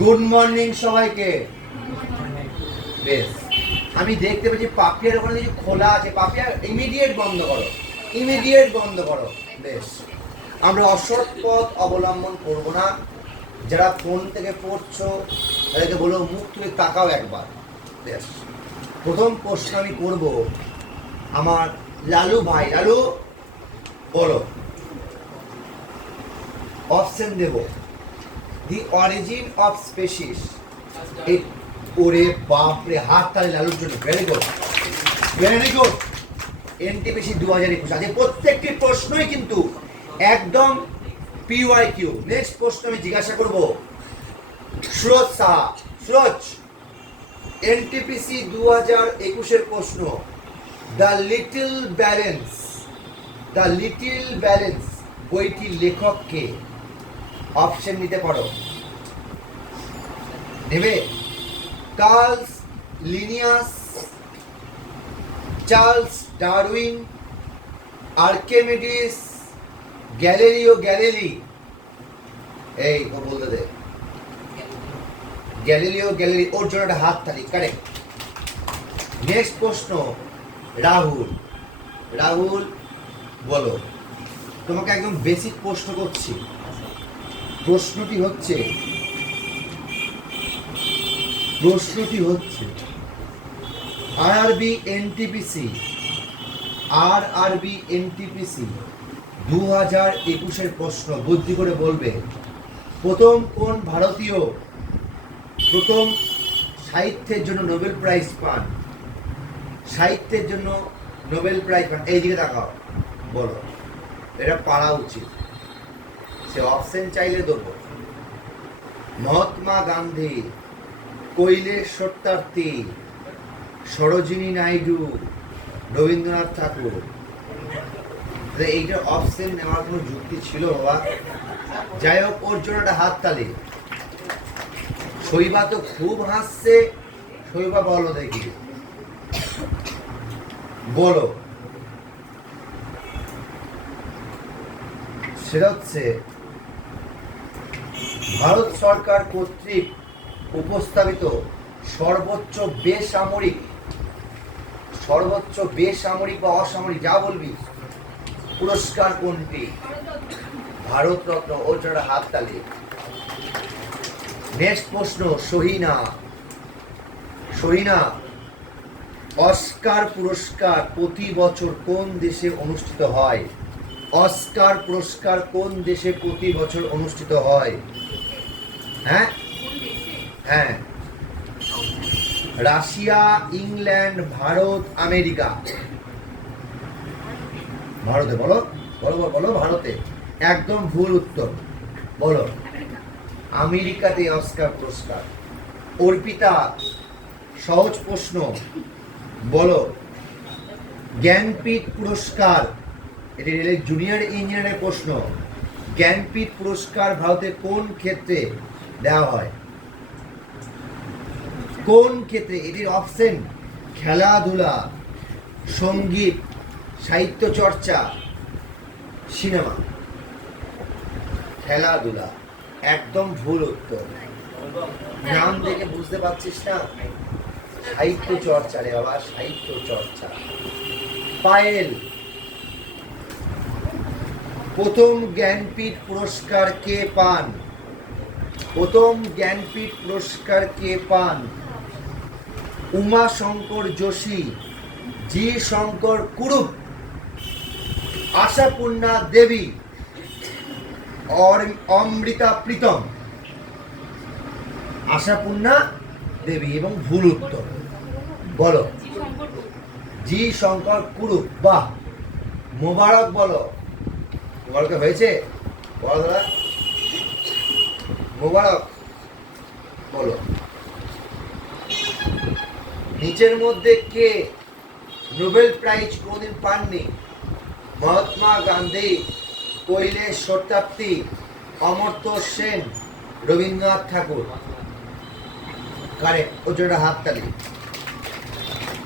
Good morning সবাইকে। বেশ, আমি দেখতে পাচ্ছি পাপিয়ার ওখানে কিছু খোলা আছে। পাপিয়া ইমিডিয়েট বন্ধ করো, ইমিডিয়েট বন্ধ করো। বেশ, আমরা অসৎ পথ অবলম্বন করব না। যারা ফোন থেকে পড়ছো তাদেরকে বলো মুখ তুলে তাকাও একবার। বেশ, প্রথম প্রশ্ন আমি করব আমার লালু ভাই। লালু বলো, অপশন দেব। The origin of species. ওরে বাপরে, হাত তালে লালুর জন্য। Very good, very good. NTPC 2021 আজকে প্রত্যেকটি প্রশ্নই কিন্তু একদম পিওয়াইকিউ। নেক্সট প্রশ্ন আমি জিজ্ঞাসা করব সুরজ সাহা। সুরজ, এনটিপিসি 2021 প্রশ্ন, the little balance, the little balance বইটির লেখক কে? অপশন নিতে পারো। নেবে? Carl Linnaeus, Charles Darwin, Archimedes, Galileo Galilei. এই ও বলতে দে, গ্যালিলিও গ্যালিলি। ওর জন্য একটা হাত তালি। কারেক্ট। নেক্সট প্রশ্ন রাহুল। রাহুল বলো, তোমাকে একদম বেসিক প্রশ্ন করছি। প্রশ্নটি হচ্ছে আরআরবি এনটিপিসি 2021 প্রশ্ন। বুদ্ধি করে বলবে। প্রথম কোন ভারতীয় প্রথম সাহিত্যের জন্য নোবেল প্রাইজ পান? সাহিত্যের জন্য নোবেল প্রাইজ পান। এই দিকে তাকাও, বলো। এটা পারা উচিত। সে অপশন চাইলে দেবো। মহাত্মা গান্ধী, কৈলেশ সত্যার্থী, সরোজিনী নাইডু, রবীন্দ্রনাথ ঠাকুর। এইটার অপশন নেওয়ার কোনো যুক্তি ছিল বাবা? যাই হোক, ওর জন্য একটা হাত তালি। শৈবা তো খুব হাসছে। শৈবা বলো দেখি, বলো। সেটা হচ্ছে ভারত সরকার কর্তৃক উপস্থাপিত সর্বোচ্চ বেসামরিক বা অসামরিক, যা বলবি, পুরস্কার কোনটি? ভারতরত্ন। ওর জন্য হাত তালি। নেক্সট প্রশ্ন সহিনা, অস্কার পুরস্কার প্রতি বছর কোন দেশে অনুষ্ঠিত হয়? অস্কার পুরস্কার কোন দেশে প্রতি বছর অনুষ্ঠিত হয়? হ্যাঁ হ্যাঁ, রাশিয়া, ইংল্যান্ড, ভারত, আমেরিকা। ভারতে। বলো বলো বলো, ভারতে। একদম ভুল উত্তর। বলো, আমেরিকাতে অস্কার পুরস্কার। অর্পিতা, সহজ প্রশ্ন, বলো। জ্ঞানপীঠ পুরস্কার, এটি রেলের জুনিয়র ইঞ্জিনিয়ারের প্রশ্ন। জ্ঞানপীঠ পুরস্কার ভারতের কোন ক্ষেত্রে দেওয়া হয়? কোন ক্ষেত্রে? এটির অপশন খেলাধুলা, সঙ্গীত, সাহিত্য চর্চা, সিনেমা। খেলাধুলা। একদম ভুল উত্তর। নাম দেখে বুঝতে পারছিস না? সাহিত্য চর্চা রে বাবা, সাহিত্য চর্চা। পায়েল, প্রথম জ্ঞানপীঠ পুরস্কার কে পান? প্রথম জ্ঞানপীঠ পুরস্কার কে পান? উমা শঙ্কর যোশী, জি শঙ্কর কুরুপ, আশাপূর্ণা দেবী, অমৃতা প্রীতম। আশাপূর্ণা দেবী এবং ভুল উত্তর। বলো, জি শঙ্কর কুরুপ। বাহ, মোবারক। বলো, মোবারক হয়েছে? বলো দাদা, মোবারক। বলো, নিচের মধ্যে কে নোবেল প্রাইজ কোনদিন পাননি? মহাত্মা গান্ধী, কৈলেশ সত্যার্থী, অমর্ত্য সেন, রবীন্দ্রনাথ ঠাকুর। কারেক্ট। ওর জন্য হাত তালি।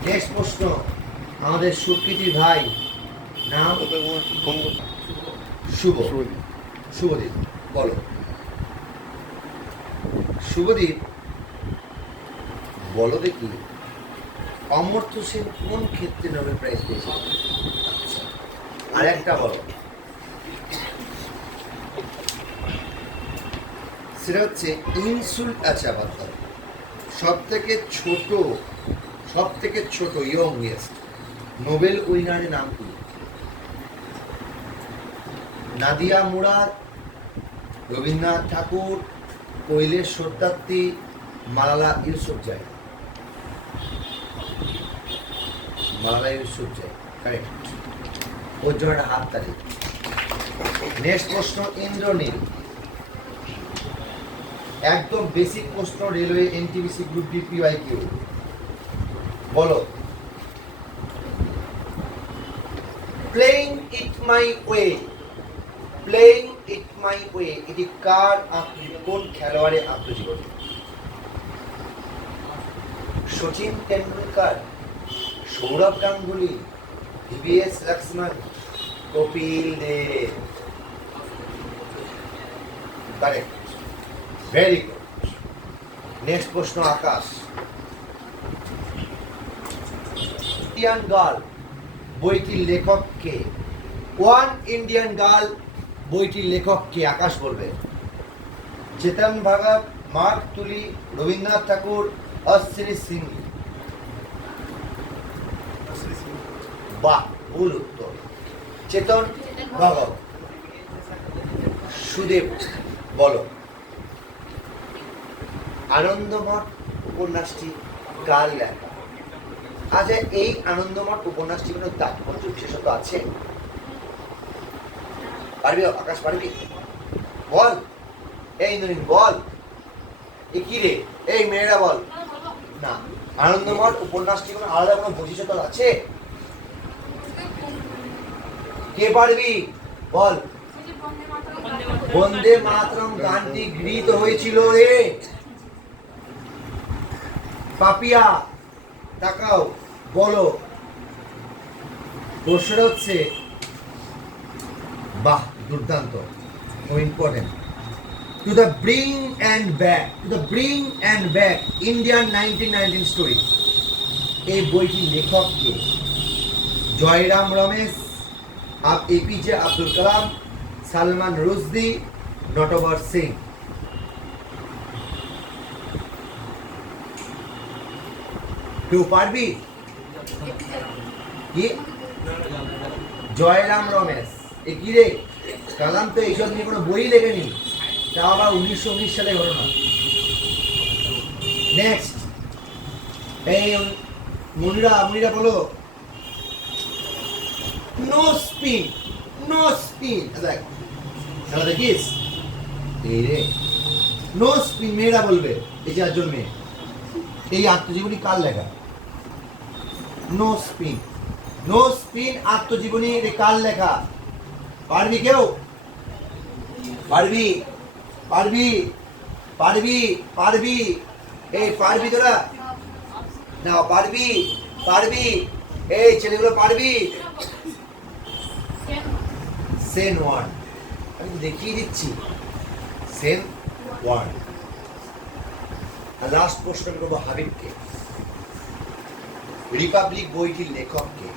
নেক্সট প্রশ্ন আমাদের সুকৃতি ভাই। নাম শুভদীপ। বলো, শুভদীপ, বলো দেখি অমর্ত্য সেন কোন ক্ষেত্রে নোবেল প্রাইজ পেয়েছে? আর একটা বলো, সেটা হচ্ছে ইনসুল্ট। আচ্ছা বাদ দাও। সব থেকে ছোট ইয়ংগেস্ট নোবেল উইনারের নাম কি? নাদিয়া মুরাদ, রবীন্দ্রনাথ ঠাকুর, কৈলেশ সত্যার্থী, মালালা ইউসুফজাই। মালালা ইউসুফজাই কারেক্ট। ওর জন্য একটা হাত তালি। নেক্সট প্রশ্ন ইন্দ্রনীল, একদম বেসিক প্রশ্ন, railway NTPC group D PYQ. বলো, playing it my way, playing it my way এটি কার আত্মজীবনী, কোন খেলোয়াড়ের আত্মজীবনী? Sachin Tendulkar, Sourav Ganguly, VVS Laxman, Kapil Dev. Correct, very good. Next প্রশ্ন আকাশ, ইন্ডিয়ান গার্ল বইটির লেখক কে? ওয়ান ইন্ডিয়ান গার্ল বইটির লেখক কে? আকাশ বলবে। চেতন ভগত, মার্ক তুলি, রবীন্দ্রনাথ ঠাকুর, অশ্বিনী সিং। বাহ, ভুল উত্তর, চেতন ভগত। সুদেব বলো, আনন্দমঠ উপন্যাসটি কার লেখা? আচ্ছা, এই আনন্দমঠ উপন্যাসটি কোনো তাৎপর্য বিশেষত আছে? পারবি আকাশ, পারবি? বল। এই ইন্দ্রনীল বল। এ কি রে, এই মেয়েরা বল না। আনন্দমঠ উপন্যাসটি কোনো আলাদা কোনো বৈশিষ্ট্য আছে? কে পারবি বল। বন্দে মাতরম গানটি গৃহীত হয়েছিল রে পাপিয়া। তাকাও, বলো। প্রশ্নটা হচ্ছে, বাহ দুর্দান্ত, important. To the bring and back, to the bring and back Indian 1919 story, এই বইটির লেখক কে? জয়রাম রমেশ, এপিজে আব্দুল কালাম, সালমান রুশদি, নটবর সিং। কেউ পারবি কি? জয়রাম রমেশ। এ কি রে, কালাম তো এইসব নিয়ে কোনো বই লেখেনি, তা আবার 1919 সালে হলো না। নেক্সট, এই মুনিরা বলো, নো স্পিন, নো স্পিন। দেখ খেলা দেখিস, এই রে নো স্পিন মেয়েরা বলবে। এই 4জন মেয়ে, এই আত্মজীবনী কার লেখা? নো স্পিন, নো স্পিন আত্মজীবনী কার লেখা? পারবি কেউ? পারবি পারবি পারবি পারবি এই পারবি তোরা না? পারবি পারবি এই ছেলেগুলো পারবি? সেন ওয়ান, আমি দেখিয়ে দিচ্ছি, সেন ওয়ান। আর লাস্ট প্রশ্ন করবো হাবিবকে, রিপাবলিক বইটির লেখক কে?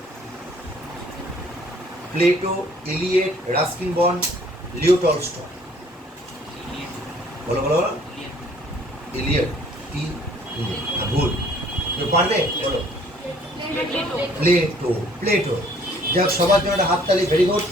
Plato, Eliot, Ruskin Bond, Leo Tolstoy. বলো বলো। ইলিয়েট, ভুল। কেউ পারবে? বলো। Plato, Plato. যাক, সবার জন্য একটা হাততালি, ভেরি গুড।